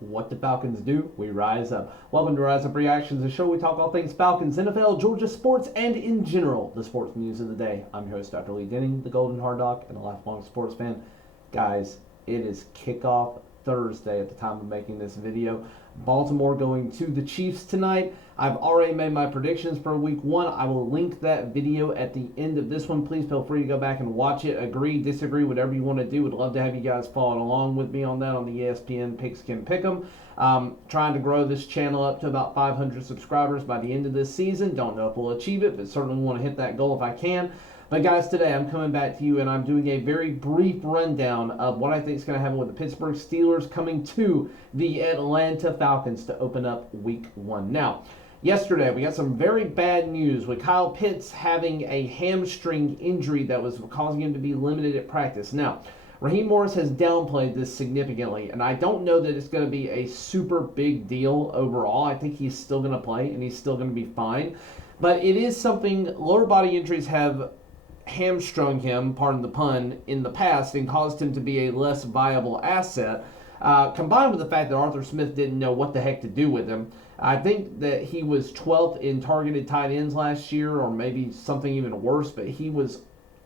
What the Falcons do, we rise up. Welcome to Rise Up Reactions, a show where we talk all things Falcons, NFL, Georgia sports, and in general, the sports news of the day. I'm your host, Dr. Lee Denning, the Golden Hard Dog, and a lifelong sports fan. Guys, it is kickoff Thursday at the time of making this video. Baltimore going to the Chiefs tonight. I've already made my predictions for week one. I will link that video at the end of this one. Please feel free to go back and watch it. Agree, disagree, whatever you want to do. Would love to have you guys following along with me on that on the ESPN Pigskin Pick'em. Trying to grow this channel up to about 500 subscribers by the end of this season. Don't know if we'll achieve it, but certainly want to hit that goal if I can. But guys, today I'm coming back to you and I'm doing a very brief rundown of what I think is going to happen with the Pittsburgh Steelers coming to the Atlanta Falcons to open up week one. Now, yesterday we got some very bad news with Kyle Pitts having a hamstring injury that was causing him to be limited at practice. Now, Raheem Morris has downplayed this significantly, and I don't know that it's going to be a super big deal overall. I think he's still going to play and he's still going to be fine. But it is something, lower body injuries have hamstrung him, pardon the pun, in the past and caused him to be a less viable asset, combined with the fact that Arthur Smith didn't know what the heck to do with him. I think that he was 12th in targeted tight ends last year, or maybe something even worse, but he was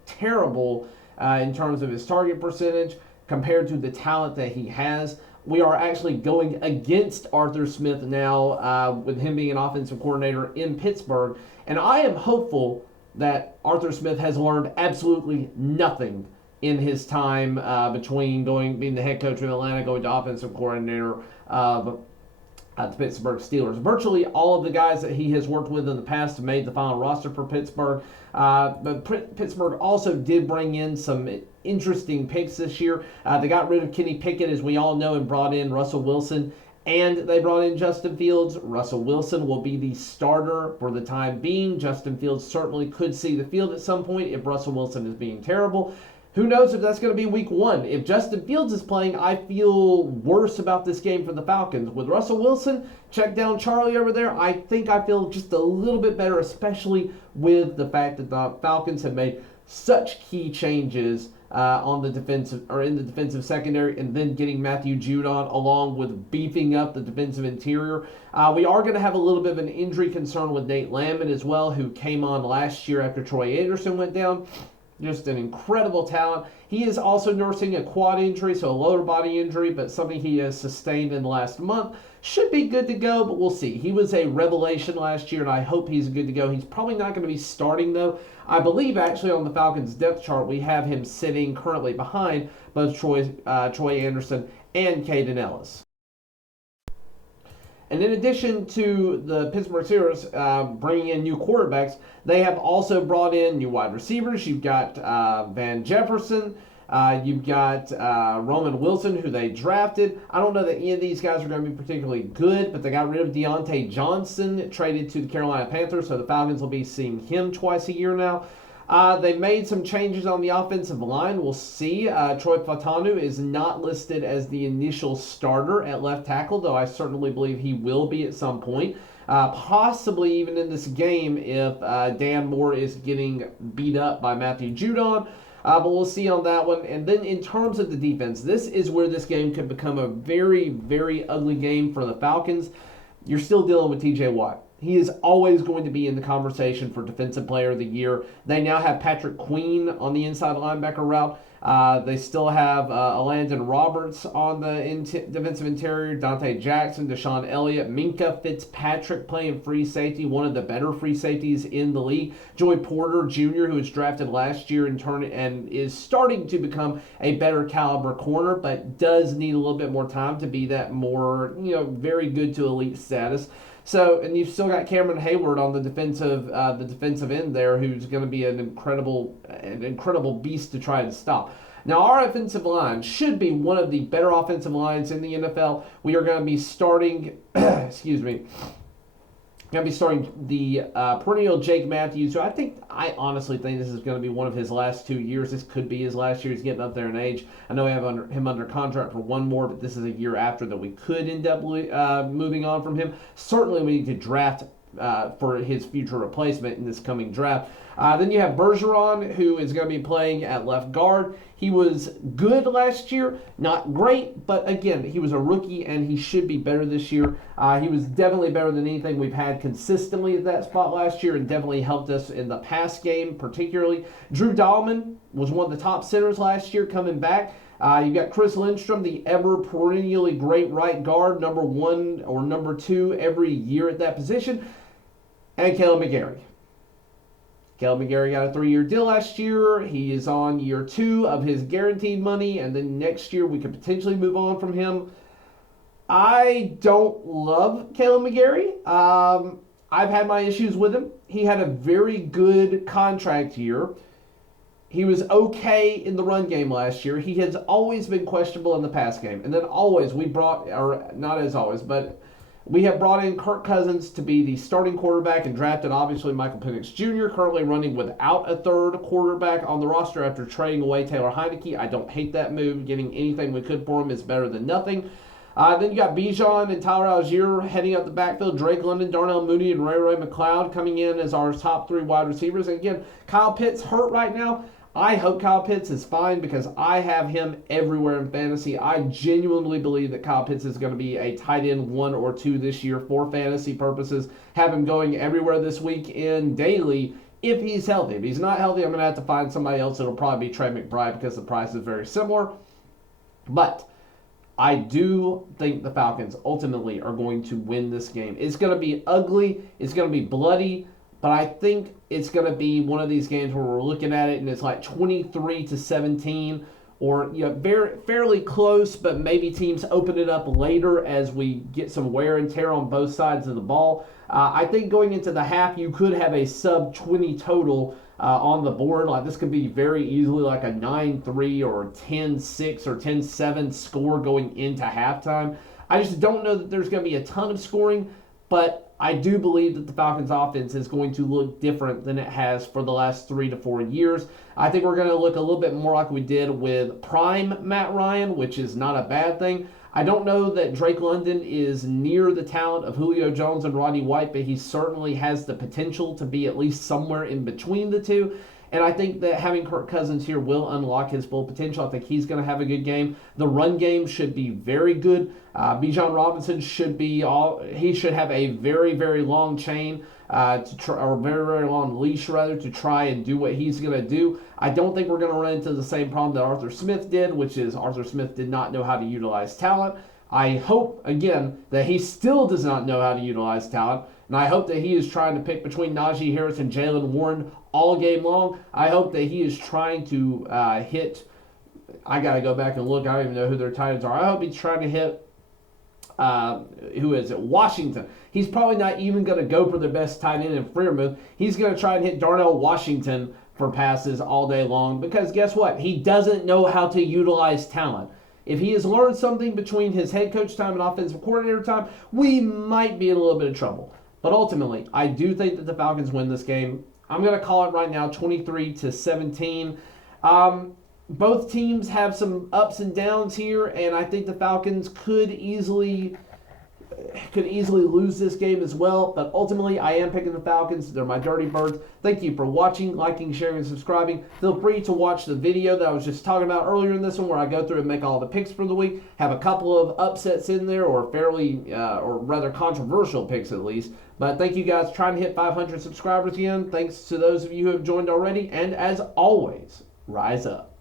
terrible in terms of his target percentage compared to the talent that he has. We are actually going against Arthur Smith now with him being an offensive coordinator in Pittsburgh, and I am hopeful that Arthur Smith has learned absolutely nothing in his time between being the head coach of Atlanta, going to offensive coordinator of the Pittsburgh Steelers. Virtually all of the guys that he has worked with in the past have made the final roster for Pittsburgh. But Pittsburgh also did bring in some interesting picks this year. They got rid of Kenny Pickett, as we all know, and brought in Russell Wilson. And they brought in Justin Fields. Russell Wilson will be the starter for the time being. Justin Fields certainly could see the field at some point if Russell Wilson is being terrible. Who knows if that's going to be week one. If Justin Fields is playing, I feel worse about this game for the Falcons. With Russell Wilson, check down Charlie over there, I think I feel just a little bit better, especially with the fact that the Falcons have made such key changes in the defensive secondary, and then getting Matthew Judon along with beefing up the defensive interior. We are going to have a little bit of an injury concern with Nate Landman as well, who came on last year after Troy Anderson went down. Just an incredible talent. He is also nursing a quad injury, so a lower body injury, but something he has sustained in the last month. Should be good to go, but we'll see. He was a revelation last year, and I hope he's good to go. He's probably not going to be starting, though. I believe, actually, on the Falcons' depth chart, we have him sitting currently behind both Troy Anderson and Caden Ellis. And in addition to the Pittsburgh Steelers bringing in new quarterbacks, they have also brought in new wide receivers. You've got Van Jefferson. You've got Roman Wilson, who they drafted. I don't know that any of these guys are going to be particularly good, but they got rid of Deontay Johnson, traded to the Carolina Panthers, so the Falcons will be seeing him twice a year now. They made some changes on the offensive line. We'll see. Troy Fautanu is not listed as the initial starter at left tackle, though I certainly believe he will be at some point. Possibly even in this game if Dan Moore is getting beat up by Matthew Judon. But we'll see on that one. And then in terms of the defense, this is where this game could become a very, very ugly game for the Falcons. You're still dealing with TJ Watt. He is always going to be in the conversation for Defensive Player of the Year. They now have Patrick Queen on the inside linebacker route. They still have Landon Roberts on the defensive interior, Dante Jackson, Deshaun Elliott, Minka Fitzpatrick playing free safety, one of the better free safeties in the league. Joey Porter Jr., who was drafted last year and is starting to become a better caliber corner, but does need a little bit more time to be that more, very good to elite status. So, and you've still got Cameron Hayward on the defensive end there, who's going to be an incredible beast to try and stop. Now, our offensive line should be one of the better offensive lines in the NFL. We are going to be starting, the perennial Jake Matthews, who I honestly think this is going to be one of his last 2 years. This could be his last year. He's getting up there in age. I know we have him under contract for one more, but this is a year after that we could end up moving on from him. Certainly we need to draft for his future replacement in this coming draft. Then you have Bergeron, who is going to be playing at left guard. He was good last year, not great, but again, he was a rookie and he should be better this year. He was definitely better than anything we've had consistently at that spot last year and definitely helped us in the pass game particularly. Drew Dahlman was one of the top centers last year coming back. You've got Chris Lindstrom, the ever perennially great right guard, number 1 or number 2 every year at that position, and Caleb McGarry. Caleb McGarry got a 3-year deal last year. He is on year 2 of his guaranteed money, and then next year we could potentially move on from him. I don't love Caleb McGarry. I've had my issues with him. He had a very good contract year. He was okay in the run game last year. He has always been questionable in the pass game. And then always we brought, or not as always, but we have brought in Kirk Cousins to be the starting quarterback and drafted obviously Michael Penix Jr., currently running without a third quarterback on the roster after trading away Taylor Heineke. I don't hate that move. Getting anything we could for him is better than nothing. Then you got Bijan and Tyler Algier heading up the backfield. Drake London, Darnell Mooney, and Ray McLeod coming in as our top 3 wide receivers. And again, Kyle Pitts hurt right now. I hope Kyle Pitts is fine because I have him everywhere in fantasy. I genuinely believe that Kyle Pitts is going to be a tight end 1 or 2 this year for fantasy purposes. Have him going everywhere this week in daily if he's healthy. If he's not healthy, I'm going to have to find somebody else. It'll probably be Trey McBride because the price is very similar. But I do think the Falcons ultimately are going to win this game. It's going to be ugly. It's going to be bloody. But I think it's going to be one of these games where we're looking at it and it's like 23-17 or fairly close, but maybe teams open it up later as we get some wear and tear on both sides of the ball. I think going into the half, you could have a sub-20 total on the board. Like this could be very easily like a 9-3 or 10-6 or 10-7 score going into halftime. I just don't know that there's going to be a ton of scoring, but I do believe that the Falcons offense is going to look different than it has for the last 3 to 4 years. I think we're going to look a little bit more like we did with prime Matt Ryan, which is not a bad thing. I don't know that Drake London is near the talent of Julio Jones and Roddy White, but he certainly has the potential to be at least somewhere in between the two. And I think that having Kirk Cousins here will unlock his full potential. I think he's going to have a good game. The run game should be very good. Bijan Robinson should have a very, very long chain or very, very long leash rather to try and do what he's going to do. I don't think we're going to run into the same problem that Arthur Smith did, which is Arthur Smith did not know how to utilize talent. I hope, again, that he still does not know how to utilize talent. And I hope that he is trying to pick between Najee Harris and Jaylen Warren all game long. I hope that he is trying to hit. I got to go back and look. I don't even know who their tight ends are. I hope he's trying to hit. Who is it? Washington. He's probably not even going to go for the best tight end in Freiermuth. He's going to try and hit Darnell Washington for passes all day long because guess what? He doesn't know how to utilize talent. If he has learned something between his head coach time and offensive coordinator time, we might be in a little bit of trouble. But ultimately, I do think that the Falcons win this game. I'm going to call it right now 23-17. Both teams have some ups and downs here, and I think the Falcons could easily lose this game as well. But ultimately, I am picking the Falcons. They're my Dirty Birds. Thank you for watching, liking, sharing, and subscribing. Feel free to watch the video that I was just talking about earlier in this one where I go through and make all the picks for the week. Have a couple of upsets in there or or rather controversial picks at least. But thank you guys. Trying to hit 500 subscribers again. Thanks to those of you who have joined already. And as always, rise up.